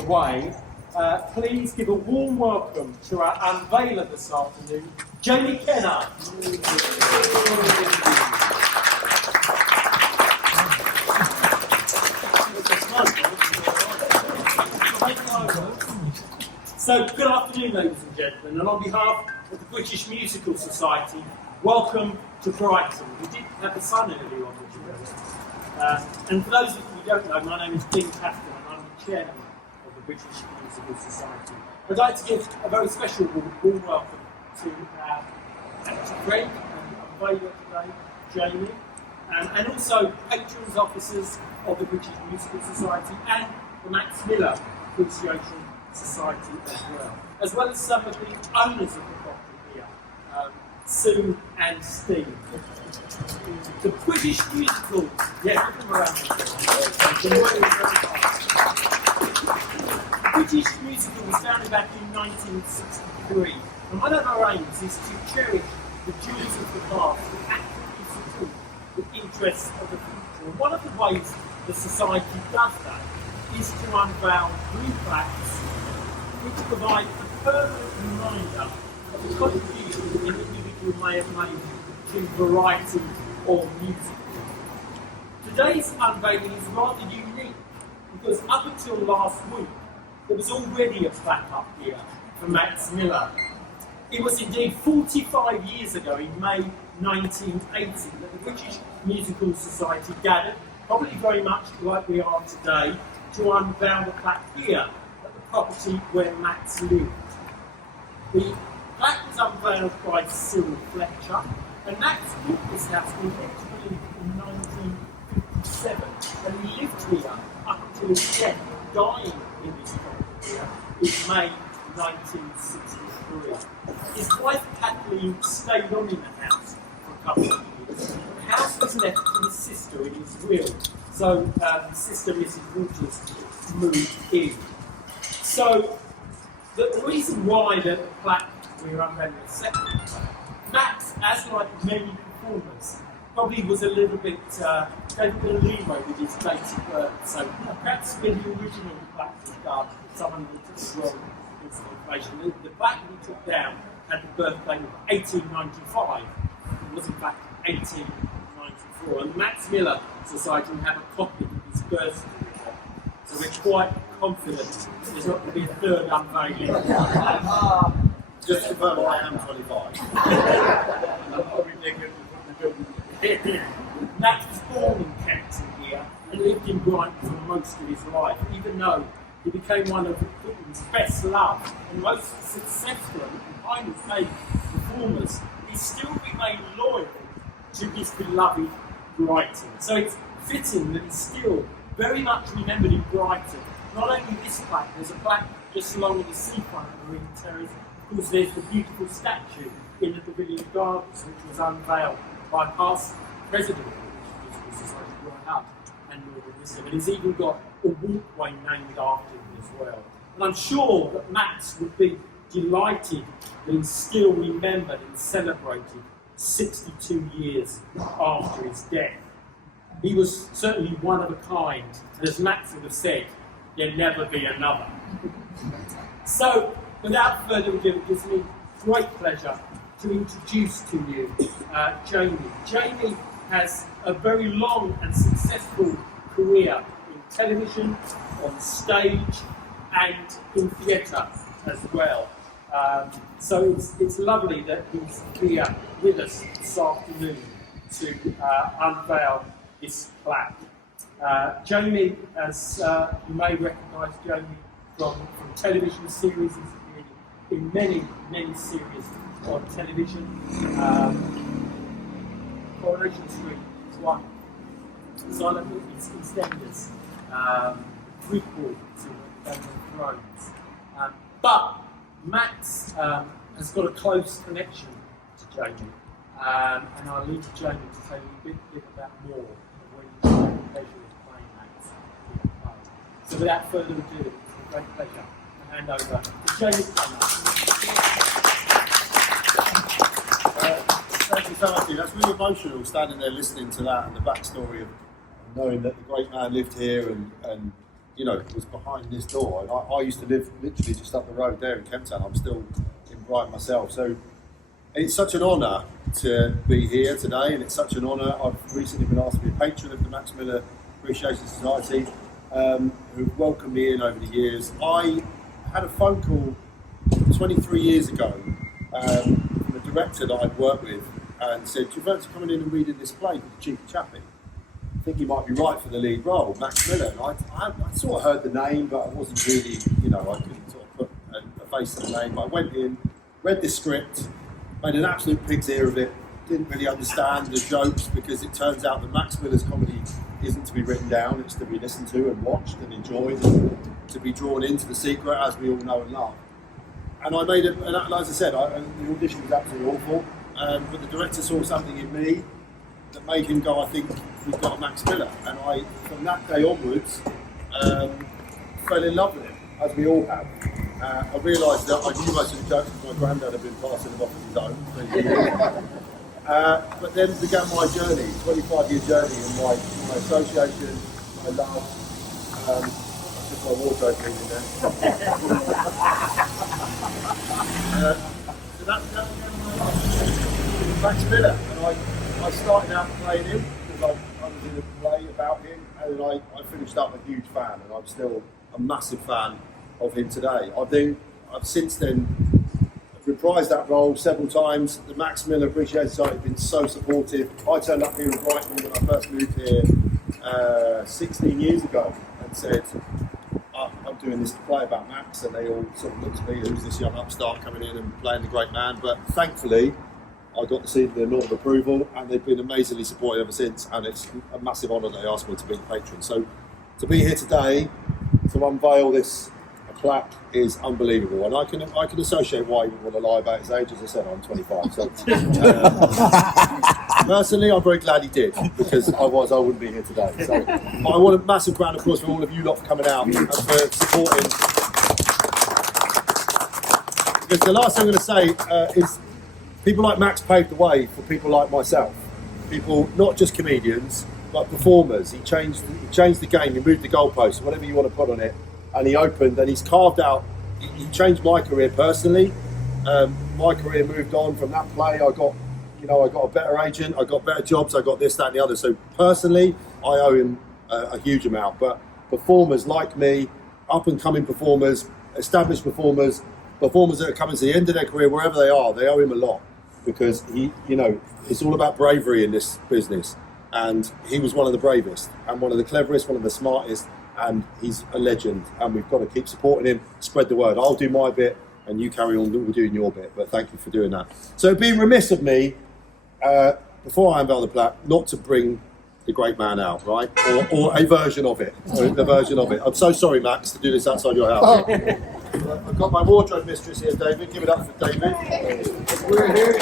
the way, please give a warm welcome to our unveiler this afternoon, Jamie Kenner. So, good afternoon, ladies and gentlemen, and on behalf of the British Musical Society, welcome to Brighton. We did have the sun earlier on, which was and for those of you who don't know, my name is Dean Captain, and I'm the chairman of the British Musical Society. I'd like to give a very special warm welcome to our friend and unveiler today, Jamie, and also patrons, officers of the British Musical Society and the Max Miller Appreciation Society as well as some of the owners of the property here, Sue and Steve. The British Musical, yeah, look around. The British Musical was founded back in 1963, and one of our aims is to cherish the jewels of the past and actively support the interests of the future. And one of the ways the Society does that is to unveil blue plaques which provide a permanent reminder of the contribution an individual may have made to variety or music. Today's unveiling is rather unique because up until last week there was already a plaque up here for Max Miller. It was indeed 45 years ago, in May 1980, that the British Musical Society gathered, probably very much like we are today, to unveil the plaque here at the property where Max lived. The plaque was unveiled by Cyril Fletcher, and Max built this house originally in 1957, and he lived here up until his death, dying in this property here in May 1963. His wife Kathleen stayed on in the house for a couple of years. The house was left to his sister in his will, so his sister Mrs. Waters moved in. So the reason why the plaque we're unveiling the second plaque, Max, as like many performers, probably was a little bit gave a bit of leeway with his date of birth. So perhaps when the original plaque was done, someone looked at the wrong information. The plaque we took down had the birth date of 1895. It was in fact 1894. And the Max Miller Society will have a copy of his birth certificate. So we're quite confident there's not going to be a third unveiling. Just to confirm, I am 25. Max was born in Kempton here and lived in Brighton for most of his life, even though he became one of Britain's best loved and most successful and highly paid performers. He still remained loyal to his beloved Brighton. So it's fitting that he's still very much remembered in Brighton. Not only this plaque, there's a plaque just along the seafront of Marine Terrace. Of course, there's the beautiful statue in the Pavilion Gardens, which was unveiled by past president of the Musical Society, Roy Hutt, and Northern Wisdom. And he's even got a walkway named after him as well. And I'm sure that Max would be delighted that he's still remembered and celebrated 62 years after his death. He was certainly one of a kind, and as Max would have said, there'll never be another. So, without further ado, it gives me great pleasure to introduce to you Jamie. Jamie has a very long and successful career in television, on stage, and in theatre as well. So it's lovely that he's here with us this afternoon to unveil this plaque. Jamie, as you may recognise Jamie from television series, he's appeared in many series on television. Coronation Street is one. Silent Movies, EastEnders, prequel to Game of Thrones. But Max has got a close connection to Jamie, and I'll leave Jamie to tell you a bit about more of when you had the pleasure of playing Max in the play. So without further ado, it's a great pleasure to hand over to Jamie Kenner. Thank you so much. That's really emotional, standing there listening to that and the backstory of knowing that the great man lived here and was behind this door. And I used to live literally just up the road there in Kemptown. I'm still in Brighton myself. So it's such an honour to be here today, and it's such an honour. I've recently been asked to be a patron of the Max Miller Appreciation Society, who've welcomed me in over the years. I had a phone call 23 years ago from a director that I'd worked with and said, "Do you fancy coming in and reading this play called The Cheeky Chappie? I think he might be right for the lead role, Max Miller." And I sort of heard the name, but I wasn't really, I couldn't sort of put a face to the name. But I went in, read the script, made an absolute pig's ear of it, didn't really understand the jokes, because it turns out that Max Miller's comedy isn't to be written down, it's to be listened to and watched and enjoyed, and to be drawn into the secret, as we all know and love. And I made it, and as I said, the audition was absolutely awful, but the director saw something in me that made him go, "I think we've got a Max Miller." And I, from that day onwards, fell in love with him, as we all have. I realised that I knew most of the jokes because my granddad had been passing them off of his own for years. But then began my journey, 25-year journey, and my association, my love, just my wardrobe in there. So that began my life. Max Miller, and I started out playing him because I was in a play about him, and I finished up a huge fan, and I'm still a massive fan of him today. I've since then reprised that role several times. The Max Miller Appreciation Society have been so supportive. I turned up here in Brighton when I first moved here 16 years ago and said, "I'm doing this play about Max," and they all sort of looked at me, "Who's this young upstart coming in and playing the great man?" But thankfully, I got to see the nod of approval, and they've been amazingly supportive ever since, and it's a massive honour they asked me to be the patron. So to be here today, to unveil this plaque is unbelievable, and I can associate why he would want to lie about his age. As I said, I'm 25, so personally I'm very glad he did, because I wouldn't be here today. So I want a massive round of applause for all of you lot for coming out and for supporting, because the last thing I'm going to say is people like Max paved the way for people like myself, people not just comedians but performers. He changed the game, he moved the goalposts, whatever you want to put on it. And he opened, and he's carved out. He changed my career personally. My career moved on from that play. I got a better agent. I got better jobs. I got this, that, and the other. So personally, I owe him a huge amount. But performers like me, up and coming performers, established performers that are coming to the end of their career, wherever they are, they owe him a lot, because it's all about bravery in this business. And he was one of the bravest, and one of the cleverest, one of the smartest. And he's a legend, and we've got to keep supporting him, spread the word. I'll do my bit, and you carry on doing your bit, but thank you for doing that. So it'd be remiss of me, before I unveil the plaque, not to bring the great man out, right? Or a version of it, I'm so sorry, Max, to do this outside your house. I've got my wardrobe mistress here, David. Give it up for David. We're here.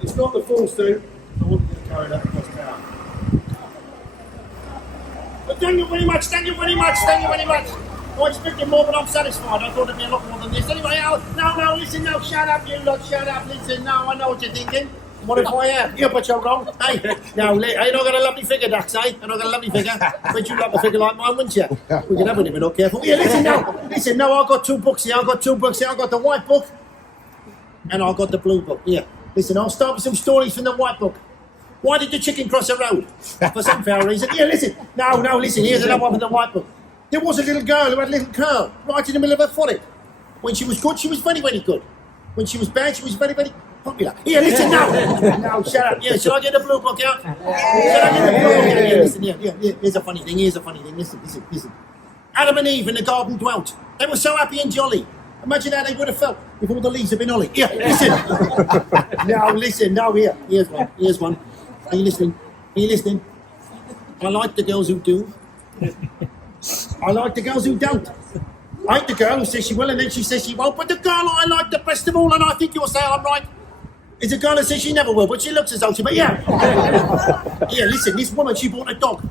It's not the full suit. I want you to carry that across town. But thank you very much. I was expecting more, but I'm satisfied. I thought it'd be a lot more than this. Anyway, listen, shut up, you lot, shut up. Listen, I know what you're thinking. What if I am? Yeah, but you're wrong. Hey, now, I not got a lovely figure, Dax, eh? I not got a lovely figure. But you'd love a figure like mine, wouldn't you? We can have it if we're not careful. Yeah, listen, I've got two books here. I've got the white book, and I've got the blue book. Yeah, listen, I'll start with some stories from the white book. Why did the chicken cross the road? For some fair reason. Yeah, listen. Listen, here's another one from the white book. There was a little girl who had a little curl right in the middle of her forehead. When she was good, she was very, very good. When she was bad, she was very, very popular. Yeah, listen now. Now, shut up. Yeah, shall I get the blue book out? Yeah, listen, here's a funny thing. Listen. Adam and Eve in the garden dwelt. They were so happy and jolly. Imagine how they would have felt if all the leaves had been holly. Yeah, listen. Here's one. Are you listening? I like the girls who do. I like the girls who don't. I like the girl who says she will and then she says she won't. But the girl I like the best of all, and I think you'll say I'm right, is a girl that says she never will, but she looks as though she. But yeah. Yeah, listen, this woman, she bought a dog.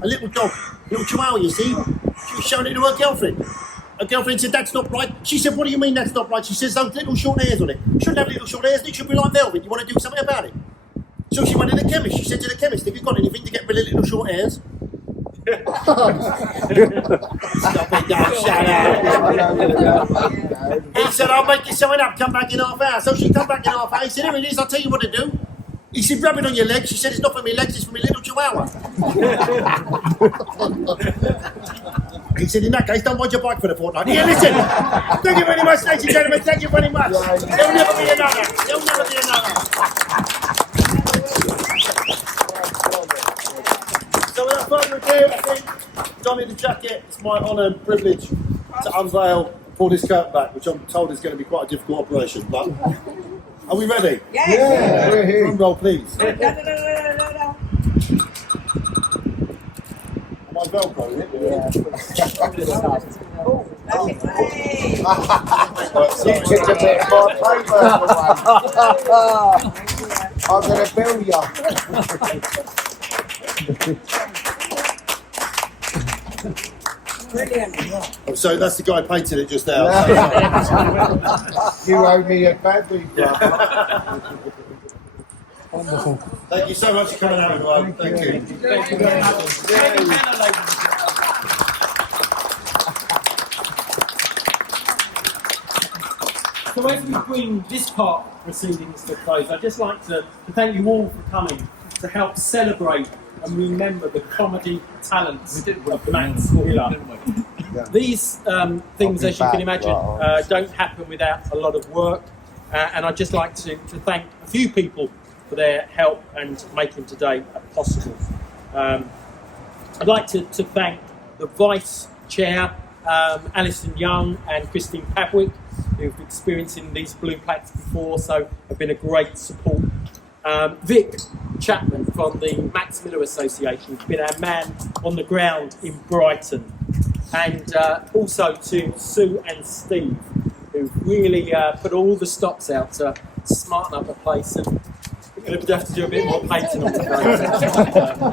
A little dog. A little chihuahua, you see. She was showing it to her girlfriend. Her girlfriend said, "That's not right." She said, "What do you mean that's not right?" She says, "Those little short hairs on it. Shouldn't have little short hairs, it should be like velvet. You want to do something about it?" So she went to the chemist. She said to the chemist, "Have you got anything to get rid of little short hairs?" Stop it, don't shut up. He said, I'll make you sign up, come back in half hour. So she come back in half hour. He said, here it is, I'll tell you what to do. He said, rub it on your legs. She said, it's not for me legs, it's for me little chihuahua. He said, in that case, don't ride your bike for the fortnight. Yeah, listen. Thank you very much, ladies and gentlemen. Thank you very much. There'll never be another. There'll never be another. So without further ado, I think, Johnny the Jacket, it's my honour and privilege to unveil, pull this curtain back, which I'm told is going to be quite a difficult operation. But are we ready? Yes. Yeah, we're here. Drum roll, please. No. Am I Velcro in it? Yeah. It's a bit more paper. I'm going to bill you. Brilliant. Oh, so that's the guy who painted it just now. You owe me a badly, brother. Thank you so much for coming out, everyone. Thank you. Thank you very much. So as we bring this part of proceedings to a close, I'd just like to thank you all for coming to help celebrate and remember the comedy talents of Max Miller. These things, as you can imagine, don't happen without a lot of work, and I'd just like to thank a few people for their help and making today possible. I'd like to thank the Vice Chair, Alison Young and Christine Padwick, who've experienced these blue plaques before, so have been a great support. Vic Chapman from the Max Miller Association has been our man on the ground in Brighton. And also to Sue and Steve, who really put all the stops out to smarten up the place, and we're going to have to do a bit more painting on the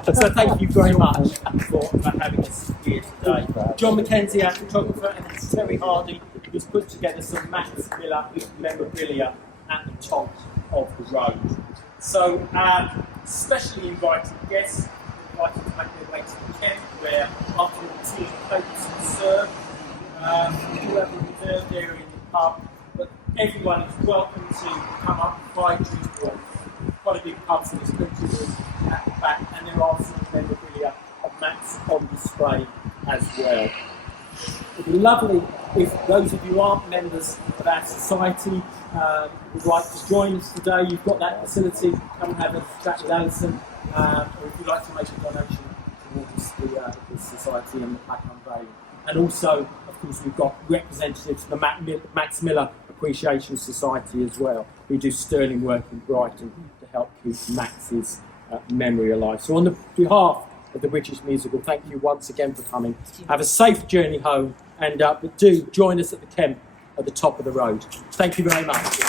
place. So thank you very much for having us here today. John Mackenzie, our photographer, and Terry Hardy, who's put together some Max Miller memorabilia at the top of the road. So specially invited guests invited to make their way to the Kent, where after the tea and cakes are served, whoever reserved there in the pub, but everyone is welcome to come up and buy a drink. Quite a big pub, so there's plenty of room at the back, and there are some memorabilia of Max on display as well. It'd be lovely if those of you who aren't members of our society would like to join us today. You've got that facility. Come and have a chat with Alison, or if you'd like to make a donation towards the society and the Plaque Unveiling. And also, of course, we've got representatives from the Max Miller Appreciation Society as well, who do sterling work in Brighton to help keep Max's memory alive. So on the behalf of the British Musical, thank you once again for coming. Have a safe journey home, and but do join us at the Kemp at the top of the road. Thank you very much.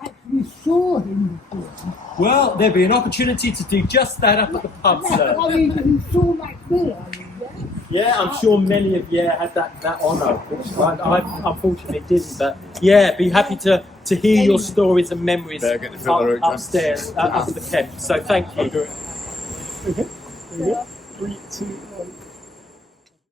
Actually saw him before. Well, there'll be an opportunity to do just that up at the pub, sir. I mean, he saw Max Miller. Yeah, I'm sure many of you had that honour, which I unfortunately didn't. But yeah, be happy to hear your stories and memories upstairs up at the Kemp. So thank you. 3, 2, 1.